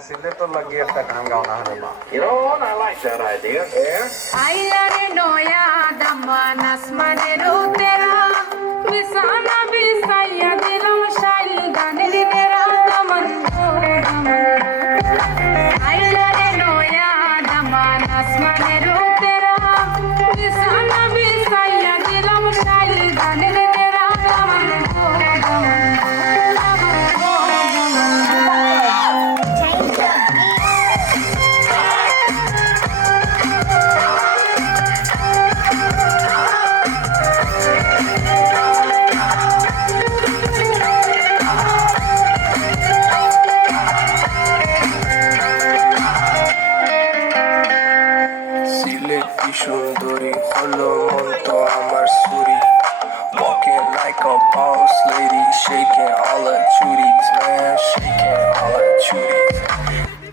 সিলেটর লাগি একটা গান গাও না হলে মা। You know what? I like that idea. Yeah. আইলারে নয়া দামান আসমানের উতেরা বিছানা বিছাইয়া দিল